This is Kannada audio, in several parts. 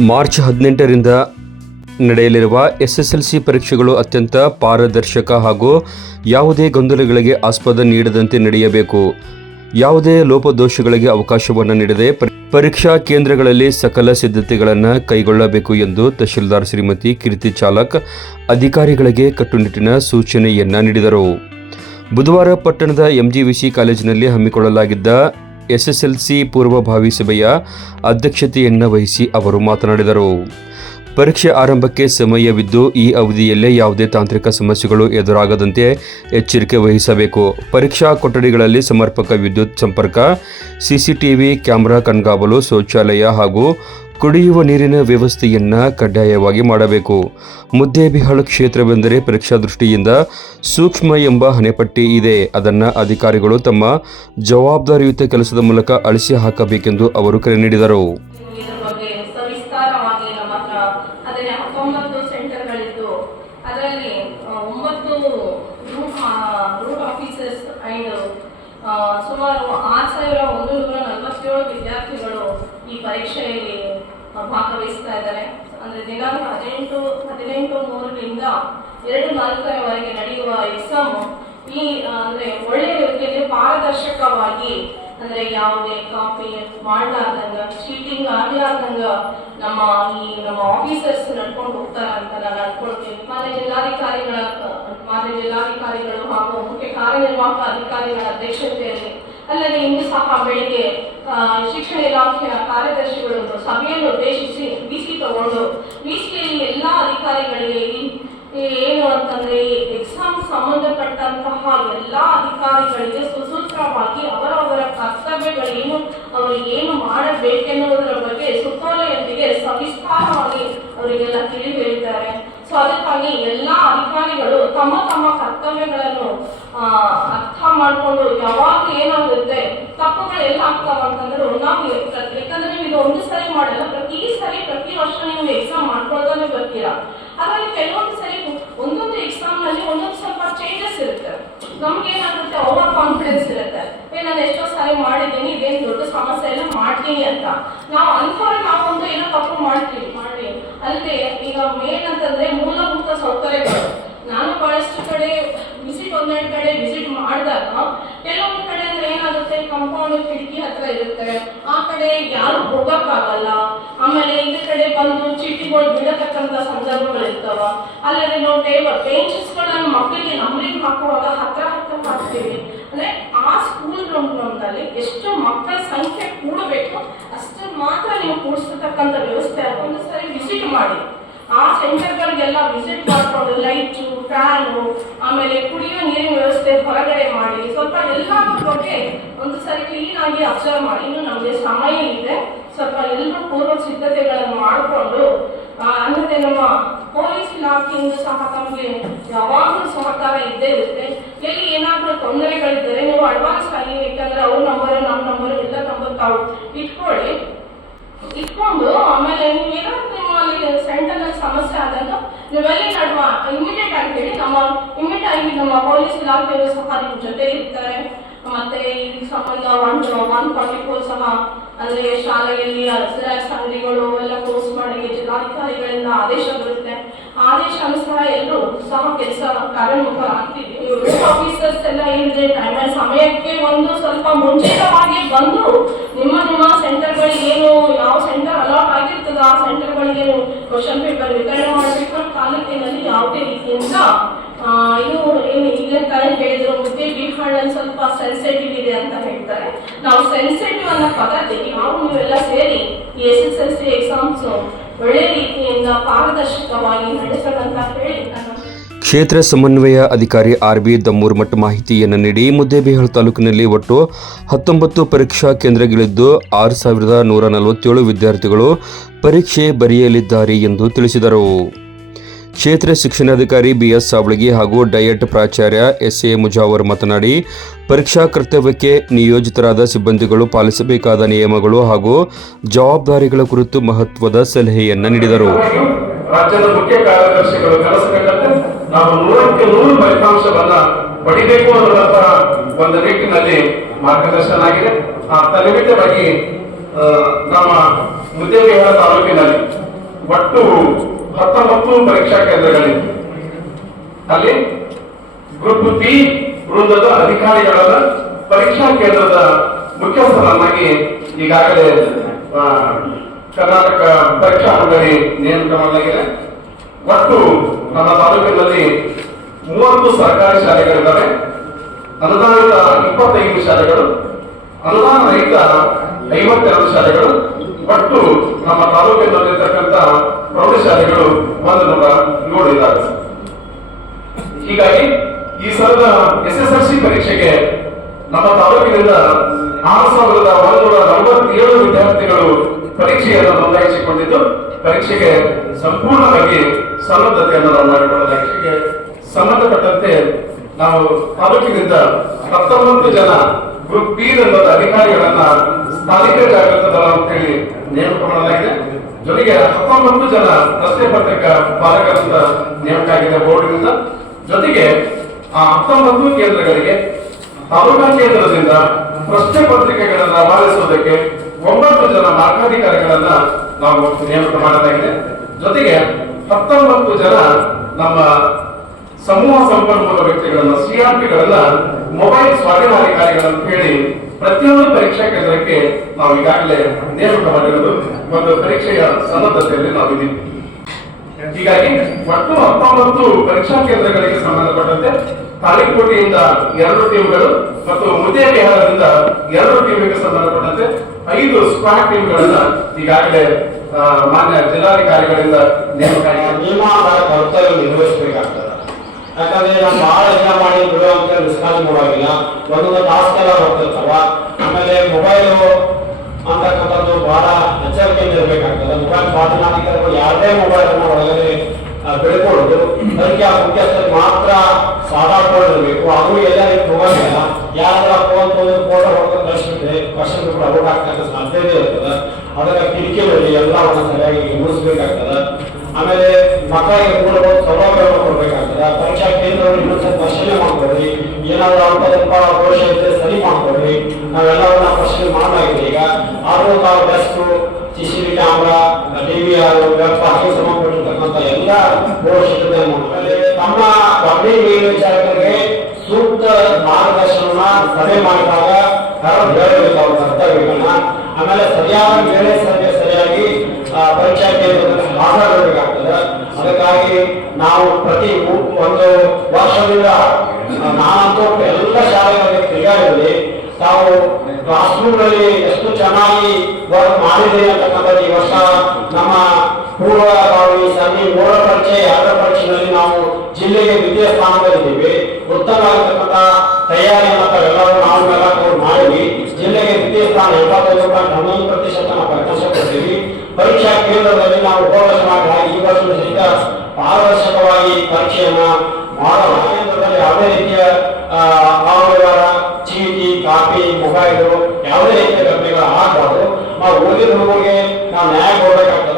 ಮಾರ್ಚ್ 18ರಿಂದ ನಡೆಯಲಿರುವ ಎಸ್ಎಸ್ಎಲ್ಸಿ ಪರೀಕ್ಷೆಗಳು ಅತ್ಯಂತ ಪಾರದರ್ಶಕ ಹಾಗೂ ಯಾವುದೇ ಗೊಂದಲಗಳಿಗೆ ಆಸ್ಪದ ನೀಡದಂತೆ ನಡೆಯಬೇಕು. ಯಾವುದೇ ಲೋಪದೋಷಗಳಿಗೆ ಅವಕಾಶವನ್ನು ನೀಡದೆ ಪರೀಕ್ಷಾ ಕೇಂದ್ರಗಳಲ್ಲಿ ಸಕಲ ಸಿದ್ಧತೆಗಳನ್ನು ಕೈಗೊಳ್ಳಬೇಕು ಎಂದು ತಹಶೀಲ್ದಾರ್ ಶ್ರೀಮತಿ ಕೀರ್ತಿ ಚಾಲಕ್ ಅಧಿಕಾರಿಗಳಿಗೆ ಕಟ್ಟುನಿಟ್ಟಿನ ಸೂಚನೆಯನ್ನು ನೀಡಿದರು. ಬುಧವಾರ ಪಟ್ಟಣದ ಎಂಜಿವಿಸಿ ಕಾಲೇಜಿನಲ್ಲಿ ಹಮ್ಮಿಕೊಳ್ಳಲಾಗಿದ್ದ ಎಸ್ಎಸ್ಎಲ್ಸಿ ಪೂರ್ವಭಾವಿ ಸಭೆಯ ಅಧ್ಯಕ್ಷತೆಯನ್ನು ವಹಿಸಿ ಅವರು ಮಾತನಾಡಿದರು. ಪರೀಕ್ಷೆ ಆರಂಭಕ್ಕೆ ಸಮಯವಿದ್ದು ಈ ಅವಧಿಯಲ್ಲೇ ಯಾವುದೇ ತಾಂತ್ರಿಕ ಸಮಸ್ಯೆಗಳು ಎದುರಾಗದಂತೆ ಎಚ್ಚರಿಕೆ ವಹಿಸಬೇಕು. ಪರೀಕ್ಷಾ ಕೊಠಡಿಗಳಲ್ಲಿ ಸಮರ್ಪಕ ವಿದ್ಯುತ್ ಸಂಪರ್ಕ, ಸಿಸಿಟಿವಿ ಕ್ಯಾಮೆರಾ ಕಣ್ಗಾವಲು, ಶೌಚಾಲಯ ಹಾಗೂ ಕುಡಿಯುವ ನೀರಿನ ವ್ಯವಸ್ಥೆಯನ್ನು ಕಡ್ಡಾಯವಾಗಿ ಮಾಡಬೇಕು. ಮುದ್ದೇಬಿಹಾಳ ಕ್ಷೇತ್ರವೆಂದರೆ ಪರೀಕ್ಷಾ ದೃಷ್ಟಿಯಿಂದ ಸೂಕ್ಷ್ಮ ಎಂಬ ಹಣೆಪಟ್ಟಿ ಇದೆ. ಅದನ್ನು ಅಧಿಕಾರಿಗಳು ತಮ್ಮ ಜವಾಬ್ದಾರಿಯುತ ಕೆಲಸದ ಮೂಲಕ ಅಳಿಸಿ ಹಾಕಬೇಕೆಂದು ಅವರು ಕರೆ ನೀಡಿದರು. ಸುಮಾರು 6,147 ವಿದ್ಯಾರ್ಥಿಗಳು ಈ ಪರೀಕ್ಷೆಯಲ್ಲಿ ಭಾಗವಹಿಸ್ತಾ ಇದ್ದಾರೆ. ಅಂದರೆ ದಿನಾಂಕ 18/3ರಿಂದ 2/4ವರೆಗೆ ನಡೆಯುವ ಎಕ್ಸಾಮ್ ಈ ಅಂದರೆ ಒಳ್ಳೆಯ ರೀತಿಯಲ್ಲಿ ಪಾರದರ್ಶಕವಾಗಿ, ಅಂದರೆ ಯಾವುದೇ ಕಾಪಿ ಮಾಡಲಾರ್ದಂಗ, ಚೀಟಿಂಗ್ ಆಗಲಾರ್ದಂಗ ನಮ್ಮ ಆಫೀಸರ್ಸ್ ನಡ್ಕೊಂಡು ಹೋಗ್ತಾರೆ ಅಂತ ನಾನು ಅನ್ಕೊಳ್ತೀನಿ. ಮಾನ್ಯ ಜಿಲ್ಲಾಧಿಕಾರಿಗಳು ಹಾಗೂ ಮುಖ್ಯ ಕಾರ್ಯನಿರ್ವಾಹಕ ಅಧಿಕಾರಿಗಳ ಅಧ್ಯಕ್ಷತೆಯಲ್ಲಿ, ಅಲ್ಲದೆ ಇಂದು ಸಹ ಬೆಳಿಗ್ಗೆ ಶಿಕ್ಷಣ ಇಲಾಖೆಯ ಕಾರ್ಯದರ್ಶಿಗಳು ಸಭೆಯನ್ನು ಉದ್ದೇಶಿಸಿ ಬಿಸಿ ತಗೊಂಡು ಬಿಸಿಯಲ್ಲಿ ಎಲ್ಲ ಅಧಿಕಾರಿಗಳಿಗೆ ಏನು ಅಂತಂದ್ರೆ ಈ ಎಕ್ಸಾಮ್ ಸಂಬಂಧಪಟ್ಟಂತಹ ಎಲ್ಲ ಅಧಿಕಾರಿಗಳಿಗೆ ಸುಸೂತ್ರವಾಗಿ ಅವರವರ ಕರ್ತವ್ಯಗಳೇನು, ಅವರು ಏನು ಮಾಡಬೇಕೆನ್ನುವುದರ ಬಗ್ಗೆ ಸುತ್ತೋಲೆಯೊಂದಿಗೆ ಸವಿಸ್ತಾರವಾಗಿ ಅವರಿಗೆಲ್ಲ ತಿಳಿ ಹೇಳಿದ್ದಾರೆ. ಸೊ ಅದಕ್ಕಾಗಿ ಎಲ್ಲ ಅಧಿಕಾರಿಗಳು ತಮ್ಮ ತಮ್ಮ ಕರ್ತವ್ಯಗಳನ್ನು ಅರ್ಥ ಮಾಡಿಕೊಂಡು ಯಾವಾಗ ಏನಾಗುತ್ತೆ ತಪ್ಪುಗಳು ಎಲ್ಲ ಆಗ್ತಾವಂತಂದ್ರೆ ನಾವು, ಯಾಕಂದ್ರೆ ನೀವು ಇದು ಒಂದು ಸರಿ ಮಾಡಲ್ಲ, ಪ್ರತಿ ವರ್ಷ ನೀವು ಎಕ್ಸಾಮ್ ಮಾಡ್ಕೊಳ್ತಾನೆ ಬರ್ತೀರಾ. ಅದರಲ್ಲಿ ಕೆಲವೊಂದು ಸರಿ ಒಂದೊಂದು ಎಕ್ಸಾಮ್ ನಲ್ಲಿ ಒಂದೊಂದು ಸ್ವಲ್ಪ ಚೇಂಜಸ್ ಇರುತ್ತೆ. ನಮ್ಗೆ ಏನಾಗುತ್ತೆ, ಓವರ್ ಕಾನ್ಫಿಡೆನ್ಸ್ ಇರುತ್ತೆ, ನಾನು ಎಷ್ಟೋ ಸಾರಿ ಮಾಡಿದ್ದೀನಿ, ಇದೇನು ದೊಡ್ಡ ಸಮಸ್ಯೆ ಎಲ್ಲ ಮಾಡ್ತೀನಿ ಅಂತ ನಾವು ಅಂಥವ್ರು ನಾವೊಂದು ಏನೋ ತಪ್ಪು ಮಾಡಿ ಅಲ್ಲದೆ ಈಗ ಮೇನ್ ಅಂತಂದ್ರೆ ಮೂಲಭೂತ ಸೌಕರ್ಯಗಳು. ನಾನು ಬಹಳಷ್ಟು ಕಡೆ ಒಂದೆರಡು ಕಡೆ ವಿಸಿಟ್ ಮಾಡಿದಾಗ ಕೆಲವೊಂದು ಕಡೆ ಅಂದ್ರೆ ಏನಾಗುತ್ತೆ, ಕಾಂಪೌಂಡ್ ಕಿಟಕಿ ಹತ್ರ ಇರುತ್ತೆ, ಆ ಕಡೆ ಯಾರು ಹೋಗಕ್ಕಾಗಲ್ಲ. ಆಮೇಲೆ ಈ ಕಡೆ ಬಂದು ಚೀಟಿಗಳು ಬಿಡತಕ್ಕಂತ ಸಂದರ್ಭಗಳು ಇರ್ತಾವ. ಅಲ್ಲದೆ ನಾವು ಬೆಂಚಸ್ ಗಳನ್ನು ಮಕ್ಕಳಿಗೆ ನಂಬರಿಗೆ ಹಾಕುವಾಗ ಹತ್ರ ಹಾಕ್ತೀವಿ. ಅಂದ್ರೆ ಆ ಸ್ಕೂಲ್ ರೂಮ್ನಲ್ಲಿ ಎಷ್ಟು ಮಕ್ಕಳ ಸಂಖ್ಯೆ ಕೂಡಬೇಕು ಅಷ್ಟು ಮಾತ್ರ ನೀವು ಕೂಡಿಸ್ತಕ್ಕಂಥ ವ್ಯವಸ್ಥೆ. ಒಂದು ಸರಿ ವಿಸಿಟ್ ಮಾಡಿ, ಆ ಸೆಂಟರ್ಗಳಿಗೆಲ್ಲ ವಿಸಿಟ್ ಮಾಡಿಕೊಂಡು ಲೈಟು, ಫ್ಯಾನು, ಆಮೇಲೆ ಕುಡಿಯುವ ನೀರಿನ ವ್ಯವಸ್ಥೆ ಹೊರಗಡೆ ಮಾಡಿ ಸ್ವಲ್ಪ ಎಲ್ಲರ ಬಗ್ಗೆ ಒಂದು ಸರಿ ಕ್ಲೀನ್ ಆಗಿ ಅಬ್ಸರ್ವ್ ಮಾಡಿ. ಇನ್ನು ನಮಗೆ ಸಮಯ ಇದೆ, ಸ್ವಲ್ಪ ಎಲ್ಲರೂ ಪೂರ್ವ ಸಿದ್ಧತೆಗಳನ್ನು ಮಾಡಿಕೊಂಡು, ಅಂದರೆ ನಮ್ಮ ಪೊಲೀಸ್ ಇಲಾಖೆಯಿಂದ ಸಹ ತಮಗೆ ಯಾವಾಗಲೂ ಸಹಕಾರ ಇದ್ದೇ ಇರುತ್ತೆ. ಎಲ್ಲಿ ಏನಾದರೂ ತೊಂದರೆಗಳಿದ್ದರೆ ನೀವು ಅಡ್ವಾನ್ಸ್ ಆಗಿ, ಯಾಕಂದ್ರೆ ಅವ್ರ ನಂಬರು ನಮ್ಮ ನಂಬರು ಎಲ್ಲ ನಂಬರ್ ತಾವು ಇಟ್ಕೊಂಡು ಆಮೇಲೆ ನೀವೇನಾದ್ರು ನಿಮ್ಮಲ್ಲಿ ಸೆಂಟರ್ನಲ್ಲಿ ಸಮಸ್ಯೆ ಆದಾಗ ನೀವೆಲ್ಲಿ ಇಮಿಡಿಯೇಟ್ ಆಗಿ ಹೇಳಿ, ಇಮಿಡಿಯೇಟ್ ಆಗಿ ನಮ್ಮ ಪೊಲೀಸ್ ಇಲಾಖೆಯವರು ಸಹ ನಿಮ್ಮ ಜೊತೆ ಇರ್ತಾರೆ. ಮತ್ತೆ ಇದಕ್ಕೆ ಸಂಬಂಧ 144 ಸಹ ಅಂದ್ರೆ ಶಾಲೆಯಲ್ಲಿ ಜೆರಾಕ್ಸ್ ಅಂಗಡಿಗಳು ಎಲ್ಲ ಕ್ಲೋಸ್ ಮಾಡಿ ಜಿಲ್ಲಾಧಿಕಾರಿಗಳಿಂದ ಆದೇಶ ಬರುತ್ತೆ. ಆದೇಶ ಅನುಸಾರ ಎಲ್ಲರೂ ಸಹ ಕೆಲಸ ಕಾರ್ಯೋನ್ಮುಖರಾಗ್ತೀವಿ. ಆಫೀಸರ್ಸ್ ಎಲ್ಲ ಏನಿದೆ ಸಮಯಕ್ಕೆ ಒಂದು ಸ್ವಲ್ಪ ಮುಂಚಿತವಾಗಿ ಬಂದು ನಿಮ್ಮ ಸೆಂಟರ್ಗಳಿಗೆ ಏನು ಯಾವ ಸೆಂಟರ್ ಅಲಾಟ್ ಆಗಿರ್ತದ ಆ ಸೆಂಟರ್ಗಳಿಗೆ ಕ್ವಶನ್ ಪೇಪರ್ ವಿತರಣೆ ಮಾಡಬೇಕು. ತಾಲೂಕಿನಲ್ಲಿ ಯಾವುದೇ ರೀತಿಯಿಂದ ಇದು ಏನು ಈಗ ಹೇಳಿದ್ರು ಮುದ್ದೇಬಿಹಾಳ ಸ್ವಲ್ಪ ಸೆನ್ಸಿಟಿವ್ ಇದೆ ಅಂತ ಹೇಳ್ತಾರೆ. ನಾವು ಸೆನ್ಸಿಟಿವ್ ಅನ್ನೋ ಪದ್ಧತಿ ನಾವು ನೀವೆಲ್ಲ ಸೇರಿ ಈ SSLC ಎಕ್ಸಾಮ್ಸ್ ಒಳ್ಳೆ ರೀತಿಯಿಂದ ಪಾರದರ್ಶಕವಾಗಿ ನಡೆಸಬೇಕಂತ ಹೇಳಿ ಕ್ಷೇತ್ರ ಸಮನ್ವಯ ಅಧಿಕಾರಿ RB ದಮ್ಮೂರ್ಮಠ್ ಮಾಹಿತಿಯನ್ನು ನೀಡಿ, ಮುದ್ದೇಬಿಹಾಳ ತಾಲೂಕಿನಲ್ಲಿ ಒಟ್ಟು 19 ಪರೀಕ್ಷಾ ಕೇಂದ್ರಗಳಿದ್ದು 6,147 ವಿದ್ಯಾರ್ಥಿಗಳು ಪರೀಕ್ಷೆ ಬರೆಯಲಿದ್ದಾರೆ ಎಂದು ತಿಳಿಸಿದರು. ಕ್ಷೇತ್ರ ಶಿಕ್ಷಣಾಧಿಕಾರಿ BS ಸಾವಳಗಿ ಹಾಗೂ ಡಯಟ್ ಪ್ರಾಚಾರ್ಯ SA ಮುಜಾವರ್ ಮಾತನಾಡಿ, ಪರೀಕ್ಷಾ ಕರ್ತವ್ಯಕ್ಕೆ ನಿಯೋಜಿತರಾದ ಸಿಬ್ಬಂದಿಗಳು ಪಾಲಿಸಬೇಕಾದ ನಿಯಮಗಳು ಹಾಗೂ ಜವಾಬ್ದಾರಿಗಳ ಕುರಿತು ಮಹತ್ವದ ಸಲಹೆಯನ್ನು ನೀಡಿದರು. ರಾಜ್ಯದ ಮುಖ್ಯ ಕಾರ್ಯದರ್ಶಿಗಳು ಕಲಿಸಬೇಕಂದ್ರೆ ನಾವು 100ಕ್ಕೆ 100 ಫಲಿತಾಂಶವನ್ನ ಪಡಿಬೇಕು ಅನ್ನುವಂತ ಒಂದು ನಿಟ್ಟಿನಲ್ಲಿ ಮಾರ್ಗದರ್ಶನ ಆಗಿದೆ. ಆ ತನಿಮಿತ್ತವಾಗಿ ನಮ್ಮ ಮುದ್ದೇಬಿಹಾಳ ತಾಲೂಕಿನಲ್ಲಿ ಒಟ್ಟು 19 ಪರೀಕ್ಷಾ ಕೇಂದ್ರಗಳಿವೆ. ಅಲ್ಲಿ ಗ್ರೂಪ್ ಬಿ ವೃಂದದ ಅಧಿಕಾರಿಗಳನ್ನ ಪರೀಕ್ಷಾ ಕೇಂದ್ರದ ಮುಖ್ಯಸ್ಥರನ್ನಾಗಿ ಈಗಾಗಲೇ ಕರ್ನಾಟಕ ಪರೀಕ್ಷಾ ಮಂಡಳಿ ನೇಮಕ ಮಾಡಲಾಗಿದೆ. ಒಟ್ಟು ನಮ್ಮ ತಾಲೂಕಿನಲ್ಲಿ 30 ಸರ್ಕಾರಿ ಶಾಲೆಗಳಿದ್ದಾವೆ. ಅನುದಾನಿತ 25 ಶಾಲೆಗಳು, ಅನುದಾನ ರಹಿತ 52 ಶಾಲೆಗಳು. ಒಟ್ಟು ನಮ್ಮ ತಾಲೂಕಿನಲ್ಲಿರ್ತಕ್ಕಂಥ ಪ್ರೌಢಶಾಲೆಗಳು 107 ಇದ್ದಾವೆ. ಹೀಗಾಗಿ ಈ ಸಲದ SSLC ಪರೀಕ್ಷೆಗೆ ನಮ್ಮ ತಾಲೂಕಿನಿಂದ 6147 ವಿದ್ಯಾರ್ಥಿಗಳು ಪರೀಕ್ಷೆಯನ್ನು ನೋಂದಾಯಿಸಿಕೊಂಡಿದ್ದು, ಪರೀಕ್ಷೆಗೆ ಸಂಪೂರ್ಣವಾಗಿ ಸನ್ನದ್ಧತೆಯನ್ನು ನಾವು ಮಾಡಿಕೊಳ್ಳಲಾಗಿದೆ. ಸಂಬಂಧಪಟ್ಟಂತೆ ನಾವು ತಾಲೂಕಿನಿಂದ 19 ಜನ ಗ್ರೂಪ್ ಬಿ ರಂಗದ ಅಧಿಕಾರಿಗಳನ್ನ ಸ್ಥಾನಿಕ ಜಾಗೃತ ದಳ ಅಂತೇಳಿ ನೇಮಕ ಮಾಡಲಾಗಿದೆ. ಜೊತೆಗೆ 19 ಜನ ರಸ್ತೆ ಪತ್ರಿಕಾ ಪಾಲಕರಿಂದ ನೇಮಕ ಆಗಿದೆ ಬೋರ್ಡ್ನಿಂದ. ಜೊತೆಗೆ ಆ 19 ಕೇಂದ್ರಗಳಿಗೆ ತಾಲೂಕಾ ಕೇಂದ್ರದಿಂದ ಪ್ರಶ್ನೆ ಪತ್ರಿಕೆಗಳನ್ನು ರವಾನಿಸುವುದಕ್ಕೆ 9 ಜನ ಮಾರ್ಗಾಧಿಕಾರಿಗಳನ್ನ ನಾವು ನೇಮಕ ಮಾಡಲಾಗಿದೆ. ಜೊತೆಗೆ 19 ಜನ ನಮ್ಮ ಸಮೂಹ ಸಂಪನ್ಮೂಲ ವ್ಯಕ್ತಿಗಳನ್ನ CRPಗಳನ್ನ ಮೊಬೈಲ್ ಸ್ವಾಧೀನಾಧಿಕಾರಿಗಳಂತ ಹೇಳಿ ಪ್ರತಿಯೊಂದು ಪರೀಕ್ಷಾ ಕೇಂದ್ರಕ್ಕೆ ನಾವು ಈಗಾಗಲೇ ನೇಮಕ ಮಾಡಿರೋದು. ಒಂದು ಪರೀಕ್ಷೆಯ ಸನ್ನದ್ಧತೆಯಲ್ಲಿ ನಾವಿದ್ದೀವಿ. ಹೀಗಾಗಿ ಒಟ್ಟು 19 ಪರೀಕ್ಷಾ ಕೇಂದ್ರಗಳಿಗೆ ಸಂಬಂಧಪಟ್ಟಂತೆ ತಾಳಿಕೋಟೆಯಿಂದ 2 ಟೀಮ್ಗಳು ಮತ್ತು ಮುದ್ದೇಬಿಹಾರದಿಂದ 2 ಟೀಮಿಗೆ ಸಂಬಂಧಪಟ್ಟಂತೆ 5 ಸ್ಕ್ವಾಡ್ ಟೀಮ್ಗಳನ್ನ ಈಗಾಗಲೇ ಮಾನ್ಯ ಜಿಲ್ಲಾಧಿಕಾರಿಗಳಿಂದ ನೇಮಕ ನಿಯಮಾನುಸಾರ ಕರ್ತವ್ಯ ನಿರ್ವಹಿಸಬೇಕಾಗ್ತದೆ. ಯಾಕಂದ್ರೆ ನಾವು ಬಹಳ ದಿನ ಮಾಡಿ ಬಿಡುವಂತ ನಿಷ್ಕಾಳಜಿ ಮಾಡೋದಿಲ್ಲ. ಒಂದೊಂದು ಟಾಸ್ಕ್ ಎಲ್ಲ ಬರ್ತಿರ್ತಾವ. ಆಮೇಲೆ ಮೊಬೈಲು ಅಂತಕ್ಕಂಥದ್ದು ಬಹಳ ಎಚ್ಚರಿಕೆಯಿಂದ ಇರಬೇಕಾಗ್ತದೆ. ಮೊಬೈಲ್ ಸ್ವಾಧೀನಾಧಿಕಾರಿಗಳು ಯಾವುದೇ ಮೊಬೈಲ್ ಅನ್ನು ಒಳಗಡೆ ಬೆಳ್ಕೊಳ್ಳೋದು, ಅದಕ್ಕೆ ಆ ಮುಖ್ಯಸ್ಥರಿಗೆ ಮಾತ್ರ ಸಾಧಾರಣಬೇಕು. ಅದು ಎಲ್ಲರಿಗೂ ಹೋಗೋದಿಲ್ಲ. ಯಾರೆಲ್ಲ ಫೋನ್ ತೊಗೊಂಡು ಫೋಟೋ ಹೊಡೆದು ಕಳಿಸ್ಬಿಟ್ರೆ ಕ್ವಶನ್ ಕೂಡ ಔಟ್ ಆಗ್ತಕ್ಕ ಸಾಧ್ಯತೆ ಇರ್ತದೆ. ಅದಕ್ಕೆ ಕಿಟಕಿಯಲ್ಲಿ ಎಲ್ಲವನ್ನು ಸರಿಯಾಗಿ ಗಮನಿಸಬೇಕಾಗ್ತದೆ. ಆಮೇಲೆ ಮಕ್ಕಳಿಗೆ ಮೂಲಭೂತ ಸೌಲಭ್ಯವನ್ನು ಕೊಡ್ಬೇಕಾಗ್ತದೆ. ಪರೀಕ್ಷಾ ಕೇಂದ್ರವನ್ನು ಇನ್ನೊಂದು ಸ್ವಲ್ಪ ಪರಿಶೀಲನೆ ಮಾಡ್ಕೊಡ್ರಿ. ಏನಾದ್ರು ಅಲ್ಪ ದೋಷ ಇದ್ರೆ ಸರಿ ಮಾಡ್ಕೊಡ್ರಿ. ನಾವೆಲ್ಲವನ್ನ ಪರಿಶೀಲನೆ ಮಾಡಲಾಗಿದೆ. ಈಗ ಆದರೂ ನಾವು desk, CCTV camera, DVR, web parking ಸಂಬಂಧಪಟ್ಟಿರ್ತಕ್ಕಂಥ ಎಲ್ಲ ಪೂರ್ವಸಿದ್ಧತೆ ಮಾಡ್ತಾರೆ. ತಮ್ಮ ಪಬ್ಲಿಕ್ ಮೇಲ್ವಿಚಾರಕರಿಗೆ ಸೂಕ್ತ ಮಾರ್ಗದರ್ಶನ ಸಭೆ ಮಾಡಿದಾಗ ಹೇಳಬೇಕು ಅವ್ರ ಕರ್ತವ್ಯಗಳನ್ನ. ಆಮೇಲೆ ಸರಿಯಾದ ವೇಳೆ ಸರಿಯಾಗಿ ಪರೀಕ್ಷಾ ಕೇಂದ್ರದಲ್ಲಿ ಹಾಜರಾಗಬೇಕಾಗ್ತದೆ. ಅದಕ್ಕಾಗಿ ನಾವು ಪ್ರತಿ ಒಂದು ವರ್ಷದಿಂದ ನಾನಂತೂ ಎಲ್ಲ ಶಾಲೆಗಳಿಗೆ ತಿರುಗಾಡಿದಲ್ಲಿ ತಾವು ಕ್ಲಾಸ್ ರೂಮ್ನಲ್ಲಿ ಎಷ್ಟು ಚೆನ್ನಾಗಿ ವರ್ಕ್ ಮಾಡಿದೆ ಅಂತಕ್ಕಂಥದ್ದು ಈ ವರ್ಷ ನಮ್ಮ ಪೂರ್ವಭಾವಿ ಸರಣಿ 3ರ ಪರೀಕ್ಷೆ 2ರ ಪರೀಕ್ಷೆಯಲ್ಲಿ ನಾವು ಜಿಲ್ಲೆಗೆ ದ್ವಿತೀಯ ಸ್ಥಾನದಲ್ಲಿದ್ದೀವಿ. ಉತ್ತಮವಾಗಿರ್ತಕ್ಕಂಥ ತಯಾರಿಯನ್ನು ತಾವೆಲ್ಲರೂ ನಾವು ಮಾಡಿ ಜಿಲ್ಲೆಗೆ ದ್ವಿತೀಯ ಸ್ಥಾನ 75.11% ನಾವು ಪ್ರಕಟಿಸಿಕೊಡ್ತೀವಿ. ಪರೀಕ್ಷಾ ಕೇಂದ್ರದಲ್ಲಿ ನಾವು ಹೋದ ವರ್ಷ ಈ ವರ್ಷ ಸಹಿತ ಪಾರದರ್ಶಕವಾಗಿ ಪರೀಕ್ಷೆಯನ್ನ ಮಾಡೋಣ. ಕೇಂದ್ರದಲ್ಲಿ ಯಾವುದೇ ರೀತಿಯ ಅವ್ಯವಹಾರ, ಚೀಟಿ, ಕಾಪಿ, ಮೊಬೈಲು ಯಾವುದೇ ರೀತಿಯ ಘಟನೆಗಳು ಆಗಬಾರ್ದು. ನಾವು ಓದಿದ ಹುಡುಗರಿಗೆ ನಾವು ನ್ಯಾಯ ಕೊಡಬೇಕಾಗ್ತದೆ.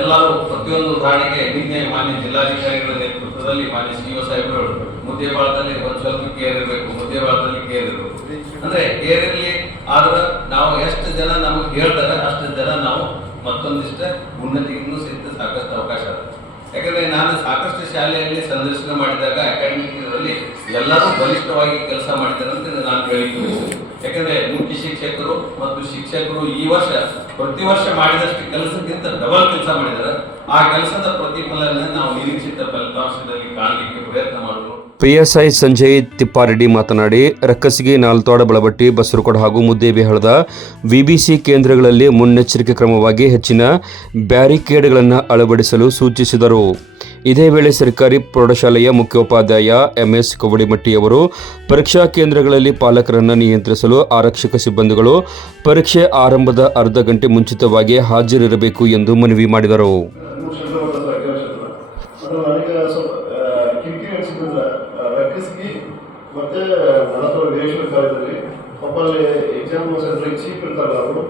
ಎಲ್ಲರೂ ಪ್ರತಿಯೊಂದು ಉದಾಹರಣೆಗೆ ನಿನ್ನೆ ಮಾನ್ಯ ಜಿಲ್ಲಾಧಿಕಾರಿಗಳ ನೇತೃತ್ವದಲ್ಲಿ ಮಾನ್ಯ CO ಸಾಹೇಬರು ಮುದ್ದೇಬಾಳದಲ್ಲಿ ಒಂದು ಸ್ವಲ್ಪ ಕೇರ್ ಇರಬೇಕು, ಮುದ್ದೇಬಾಳದಲ್ಲಿ ಕೇರ್ ಇರಬೇಕು. ಅಂದ್ರೆ ಕೇರ್ ಇರಲಿ. ಆದ್ರೆ ನಾವು ಎಷ್ಟು ಜನ ನಮಗೆ ಹೇಳ್ತಾರೆ ಅಷ್ಟು ಜನ ನಾವು ಮತ್ತೊಂದಿಷ್ಟ ಉನ್ನತಿಗೂ ಸಹಿತ ಸಾಕಷ್ಟು ಅವಕಾಶ ಇದೆ. ಯಾಕಂದ್ರೆ ನಾನು ಸಾಕಷ್ಟು ಶಾಲೆಯಲ್ಲಿ ಸಂದರ್ಶನ ಮಾಡಿದಾಗ ಅಕಾಡೆಮಿಕ್ ಎಲ್ಲರೂ ಬಲಿಷ್ಠವಾಗಿ ಕೆಲಸ ಮಾಡಿದ್ದಾರೆ ಅಂತ ನಾನು ಹೇಳಿದ್ದೀನಿ. ಯಾಕಂದ್ರೆ ಮುಖ್ಯ ಶಿಕ್ಷಕರು ಮತ್ತು ಶಿಕ್ಷಕರು ಈ ವರ್ಷ ಪ್ರತಿ ವರ್ಷ ಮಾಡಿದಷ್ಟು ಕೆಲಸಕ್ಕಿಂತ ಡಬಲ್ ಕೆಲಸ ಮಾಡಿದ್ದಾರೆ. ಆ ಕೆಲಸದ ಪ್ರತಿಫಲನ ನಾವು ನಿರೀಕ್ಷಿತ ಫಲಿತಾಂಶದಲ್ಲಿ ಕಾಣಲಿಕ್ಕೆ ಪ್ರಯತ್ನ ಮಾಡುವುದು. PSI ಸಂಜಯ್ ತಿಪ್ಪಾರೆಡ್ಡಿ ಮಾತನಾಡಿ, ರಕ್ಕಸಿಗೆ, ನಾಲ್ತೋಡ, ಬಳಬಟ್ಟಿ, ಬಸರಕೋಡ ಹಾಗೂ ಮುದ್ದೇಬಿಹಾಳದ VBC ಕೇಂದ್ರಗಳಲ್ಲಿ ಮುನ್ನೆಚ್ಚರಿಕೆ ಕ್ರಮವಾಗಿ ಹೆಚ್ಚಿನ ಬ್ಯಾರಿಕೇಡ್ಗಳನ್ನು ಅಳವಡಿಸಲು ಸೂಚಿಸಿದರು. ಇದೇ ವೇಳೆ ಸರ್ಕಾರಿ ಪ್ರೌಢಶಾಲೆಯ ಮುಖ್ಯೋಪಾಧ್ಯಾಯ MS ಕವಡಿಮಟ್ಟಿಯವರು ಪರೀಕ್ಷಾ ಕೇಂದ್ರಗಳಲ್ಲಿ ಪಾಲಕರನ್ನು ನಿಯಂತ್ರಿಸಲು ಆರಕ್ಷಕ ಸಿಬ್ಬಂದಿಗಳು ಪರೀಕ್ಷೆ ಆರಂಭದ ಅರ್ಧ ಗಂಟೆ ಮುಂಚಿತವಾಗಿ ಹಾಜರಿರಬೇಕು ಎಂದು ಮನವಿ ಮಾಡಿದರು. ಮತ್ತೆ ನಡತೋಳ ವೀರೇಶ್ವರ ಕಾಲೇಜಲ್ಲಿ ಒಬ್ಬಲ್ಲಿ ಎಕ್ಸಾಮ್ ಸೆಂಟ್ರಿಗೆ ಚೀಫ್ ಇರ್ತಾರೆ. ಅವರು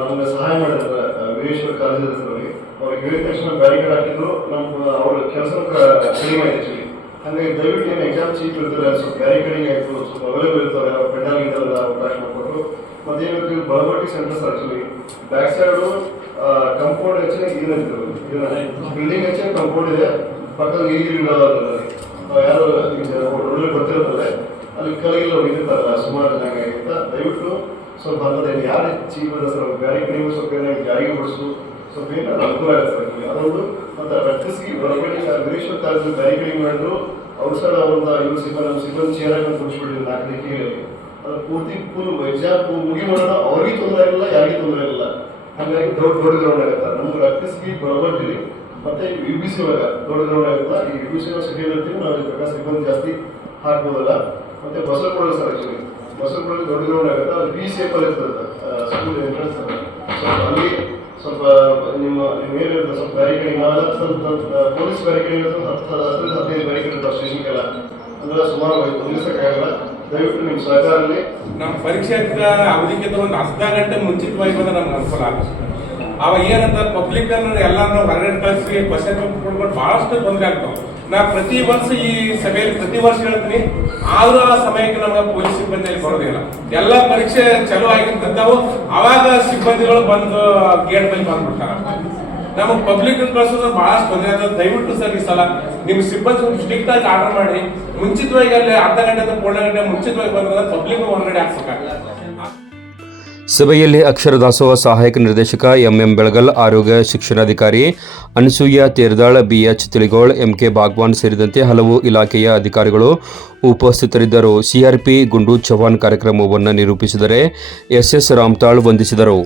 ನಮಗೆ ಸಹಾಯ ಮಾಡಿದ್ದಾರೆ ವೀರೇಶ್ವರ ಕಾಲೇಜಲ್ಲಿ. ಅವ್ರಿಗೆ ಹೇಳಿದ ತಕ್ಷಣ ಬ್ಯಾರಿಕೇಡ್ ಹಾಕಿದ್ರು. ನಮ್ಮ ಅವ್ರ ಕೆಲಸ ಕಡಿಮೆ ಆಯ್ತು. ಹಾಗಾಗಿ ದಯವಿಟ್ಟು ಏನು ಎಕ್ಸಾಮ್ ಚೀಫ್ ಇರ್ತಾರೆ ಸ್ವಲ್ಪ ಬ್ಯಾರಿಕೇಡಿಂಗ್ ಆಯಿತು, ಸ್ವಲ್ಪ ಅವೈಲೇಬಲ್ ಇರ್ತಾರೆ, ಪೆಂಡಾಲ್ ಗಿಂಟೆಲ್ಲ ಅವಕಾಶ ಮಾಡಿಕೊಟ್ರು. ಮತ್ತೇನು Balabatti centres actually back side compound ಹೆಚ್ಚಿನ ಬಿಲ್ಡಿಂಗ್ ಹೆಚ್ಚಿನ ಕಂಪೌಂಡ್ ಇದೆ. ಪಕ್ಕದ ಯಾರು ರೋಡ್ ಬರ್ತಿರುತ್ತಲ್ಲ ಅಲ್ಲಿ ಕಲಗಿಲ್ಲ ಹೊಡಿತಿರ್ತಾರಲ್ಲ ಸುಮಾರು ಜನ ಅಂತ ದಯವಿಟ್ಟು ಸ್ವಲ್ಪ ಅಂತದೇ ಯಾರು ಚೀಪ್ ಇದೆ ಸರ್ ಬ್ಯಾರಿ ಕಡಿಮೆ ಸ್ವಲ್ಪ ಜಾರಿಗೆ ಬಿಡಿಸು ಸ್ವಲ್ಪ ಏನಾದ್ರು ಅನುಕೂಲ ಆಗುತ್ತೆ ಸರ್. ಅದೊಂದು ಮತ್ತು ರಕ್ತಿಸಿ ಒಳಗಡೆ ವೀರೇಶ್ವರ ಕಾಲೇಜ್ ಬ್ಯಾರಿ ಕಡಿಮೆ ಮಾಡಿದ್ರು ಅವ್ರ ಸೈಡ್ ಅವ್ರನ್ನ ಇವ್ರು ಸಿಬ್ಬಂದಿ ಚೇರಾಗಿ ಕೂರಿಸ್ಬಿಟ್ಟಿದ್ರು 4 ದಿಕ್ಕಿಗೆ. ಅದು ಪೂರ್ತಿ ಫುಲ್ ಎಕ್ಸಾಮ್ ಮುಗಿ ಮಾಡೋಣ ಅವ್ರಿಗೆ ತೊಂದರೆ ಆಗಿಲ್ಲ ಯಾರಿಗೂ ತೊಂದರೆ ಆಗಿಲ್ಲ. ಹಾಗಾಗಿ ದೊಡ್ಡ ಗ್ರೌಂಡ್ ಆಗುತ್ತೆ ನಮ್ಗೆ ರಕ್ತಿಸಿ ಬರಬರ್ತೀವಿ. ಮತ್ತೆ UBC ಒಳಗೆ ದೊಡ್ಡ ಗ್ರೌಂಡ್ ಆಗುತ್ತಾ ಈ UBC ಸಿಟಿ ಇರ್ತೀವಿ ನಾವು ಇದ್ರ ಸಿಬ್ಬಂದಿ ಜಾಸ್ತಿ ಹಾಕ್ಬೋದಲ್ಲ. ಮತ್ತೆ ಬಸವಪುರ ಸರ್ ಆಕ್ಚುಲಿ ಬಸವಪುರದಲ್ಲಿ ದೊಡ್ಡ ಗ್ರೌಂಡ್ ಆಗುತ್ತೆ ಅದು BC ಅಲ್ಲಿ ಇರ್ತದೆ ಸ್ಕೂಲ್ ಎಂಟ್ರೆನ್ಸ್ ಸ್ವಲ್ಪ ಅಲ್ಲಿ ಸ್ವಲ್ಪ ನಿಮ್ಮ ಏನಿರುತ್ತೆ ಸ್ವಲ್ಪ ಬ್ಯಾರಿಕೇಡ್ ನಾವೆಲ್ಲ ಪೊಲೀಸ್ ಬ್ಯಾರಿಕೇಡ್ ಇರುತ್ತೆ 10-15 ಬ್ಯಾರಿಕೇಡ್ ಇರ್ತಾವೆ ಸ್ಟೇಷನ್ಗೆಲ್ಲ ಅಂದ್ರೆ ಸುಮಾರು ಹೊಂದಿಸಕ್ಕಾಗಲ್ಲ. ದಯವಿಟ್ಟು ನಿಮ್ಮ ಸಹಕಾರದಲ್ಲಿ ನಮ್ಮ ಪರೀಕ್ಷೆ ಅವಧಿಗಿಂತ ಒಂದು ಅರ್ಧ ಗಂಟೆ ಮುಂಚಿತವಾಗಿ ಬಂದ್ರೆ ನಮ್ಗೆ ಅನುಕೂಲ ಆಗುತ್ತೆ. ಅವಾಗ ಏನಂತ ಪಬ್ಲಿಕ್ ಅನ್ನ ಎಲ್ಲಾರು ಹೊರಗಡೆ ಕಳಿಸಿ ಕ್ವಶನ್ ಕೊಡ್ಕೊಂಡು ಬಹಳಷ್ಟು ತೊಂದರೆ ಆಗ್ತಾವೆ. ನಾ ಪ್ರತಿ ವರ್ಷ ಈ ಸಭೆಯಲ್ಲಿ ಪ್ರತಿ ವರ್ಷ ಹೇಳ್ತೀನಿ, ಆದ್ರೂ ಆ ಸಮಯಕ್ಕೆ ನಮ್ಗೆ ಪೊಲೀಸ್ ಸಿಬ್ಬಂದಿಯಲ್ಲಿ ಬರೋದಿಲ್ಲ. ಎಲ್ಲ ಪರೀಕ್ಷೆ ಚಲೋ ಆಗಿರ್ತವು ಅವಾಗ ಸಿಬ್ಬಂದಿಗಳು ಬಂದು ಗೇಟ್ ಮೇಲೆ ಬಂದ್ಬಿಡ್ತಾರ. ನಮಗೆ ಪಬ್ಲಿಕ್ ಕಳ್ಸೋದು ಬಹಳಷ್ಟು ತೊಂದರೆ ಆಗ್ತದೆ. ದಯವಿಟ್ಟು ಸರ್ ಈ ಸಲ ನಿಮ್ಮ ಸಿಬ್ಬಂದಿ ಸ್ಟ್ರಿಕ್ಟ್ ಆಗಿ ಆರ್ಡರ್ ಮಾಡಿ ಮುಂಚಿತವಾಗಿ ಅಲ್ಲಿ ಅರ್ಧ ಗಂಟೆ ಪೂರ್ಣ ಗಂಟೆ ಮುಂಚಿತವಾಗಿ ಬಂದ್ರೆ ಪಬ್ಲಿಕ್ ಹೊರಗಡೆ ಹಾಕ್ಸಕ್ಕಾಗಲ್ಲ. ಸಭೆಯಲ್ಲಿ ಅಕ್ಷರ ದಾಸೋಹ ಸಹಾಯಕ ನಿರ್ದೇಶಕ MM ಬೆಳಗಲ್, ಆರೋಗ್ಯ ಶಿಕ್ಷಣಾಧಿಕಾರಿ ಅನಸೂಯ ತೇರ್ದಾಳ್, BH ತಿಳಿಗೋಳ್, MK ಬಾಗ್ವಾನ್ ಸೇರಿದಂತೆ ಹಲವು ಇಲಾಖೆಯ ಅಧಿಕಾರಿಗಳು ಉಪಸ್ಥಿತರಿದ್ದರು. CRP ಗುಂಡು ಚವ್ಹಾಣ್ ಕಾರ್ಯಕ್ರಮವನ್ನು ನಿರೂಪಿಸಿದರೆ SS ರಾಮ್ತಾಳ್ ವಂದಿಸಿದರು.